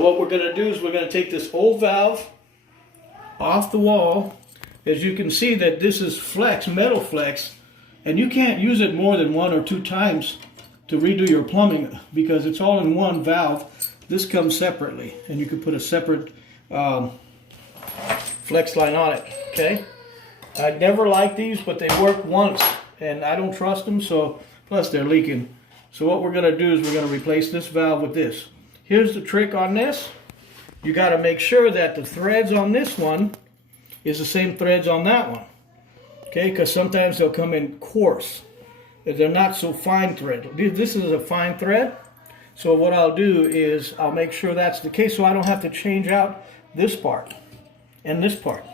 What we're going to do is we're going to take this old valve off the wall. As you can see that this is flex, metal flex, and you can't use it more than 1 or 2 times to redo your plumbing because it's all in one valve. This comes separately, and you can put a separate flex line on it, okay? I never liked these, but they work once, and I don't trust them, so plus they're leaking. So what we're going to do is we're going to replace this valve with this. Here's the trick on this. You got to make sure that the threads on this one is the same threads on that one, okay? Because sometimes they'll come in coarse. They're not so fine thread. This is a fine thread. So what I'll do is I'll make sure that's the case so I don't have to change out this part and this part.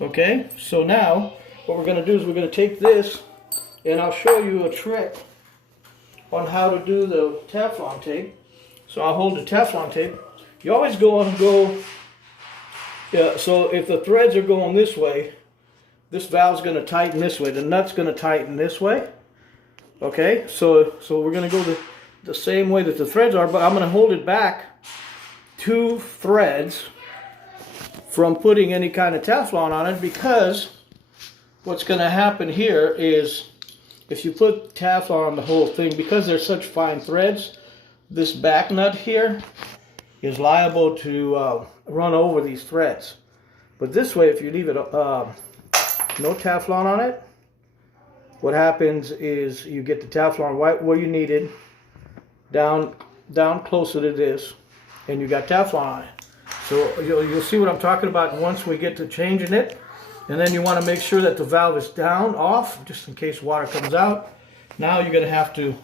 Okay, so now what we're going to do is we're going to take this and I'll show you a trick on how to do the Teflon tape. So I'll hold the Teflon tape. You always go and go, so if the threads are going this way, this valve's going to tighten this way. The nut's going to tighten this way. Okay, so we're going to go the same way that the threads are, but I'm going to hold it back 2 threads from putting any kind of Teflon on it, because what's going to happen here is if you put Teflon on the whole thing, because they're such fine threads, this back nut here is liable to run over these threads. But this way, if you leave it no Teflon on it, what happens is you get the Teflon right where you need it, down closer to this, and you got Teflon on it. So you'll see what I'm talking about once we get to changing it. And then you want to make sure that the valve is down, off, just in case water comes out. Now you're going to have to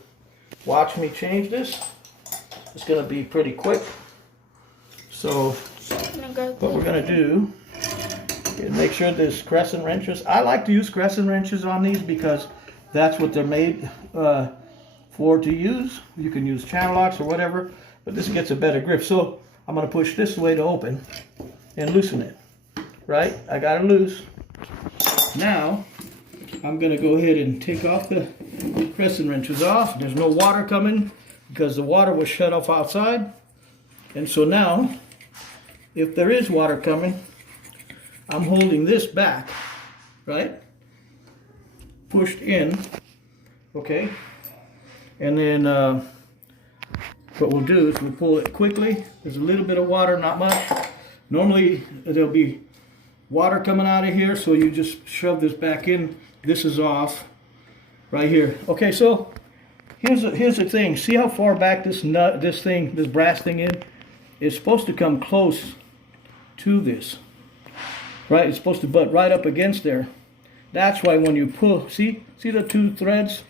watch me change this. It's going to be pretty quick. So what we're going to do is make sure there's crescent wrenches. I like to use crescent wrenches on these because that's what they're made for to use. You can use channel locks or whatever, but this gets a better grip. So I'm going to push this way to open and loosen it. Right? I got it loose. Now I'm going to go ahead and take off the crescent wrenches off. There's no water coming because the water was shut off outside. And so now, if there is water coming, I'm holding this back, right? Pushed in, okay? And then what we'll do is we'll pull it quickly. There's a little bit of water, not much. Normally there'll be water coming out of here, so you just shove this back in. This is off right here. Okay, so here's the thing. See how far back this brass thing is? It's supposed to come close to this, right? It's supposed to butt right up against there. That's why when you pull, see the 2 threads?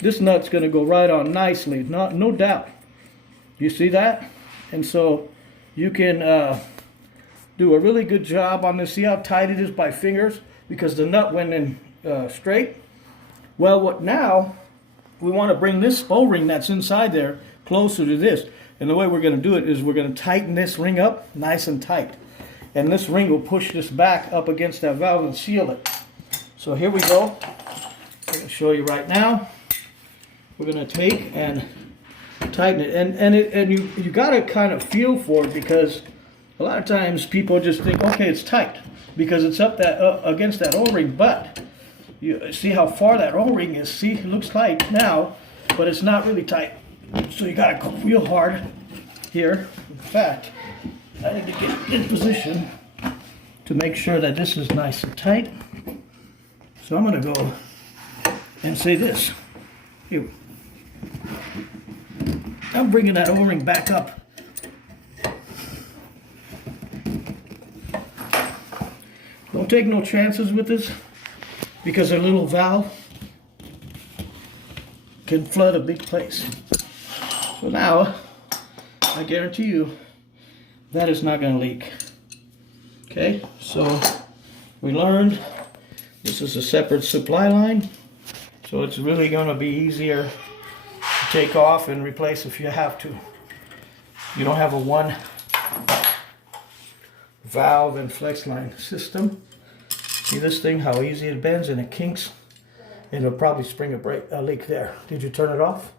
This nut's going to go right on nicely, no doubt. You see that? And so you can do a really good job on this. See how tight it is by fingers? Because the nut went in straight. Well, now we want to bring this O-ring that's inside there closer to this. And the way we're going to do it is we're going to tighten this ring up nice and tight. And this ring will push this back up against that valve and seal it. So here we go. I'm going to show you right now. We're going to take and tighten it. And you got to kind of feel for it, because a lot of times people just think, okay, it's tight because it's up against that O-ring, but you see how far that O-ring is. See, it looks tight now, but it's not really tight. So you got to go real hard here. In fact, I need to get in position to make sure that this is nice and tight. So I'm going to go and say this. Here. I'm bringing that O-ring back up. Don't take no chances with this, because a little valve can flood a big place. So now, I guarantee you, that is not going to leak. Okay, so we learned this is a separate supply line, so it's really going to be easier to take off and replace if you have to. You don't have a one valve and flex line system. See this thing, how easy it bends and it kinks? It'll probably spring a leak there. Did you turn it off?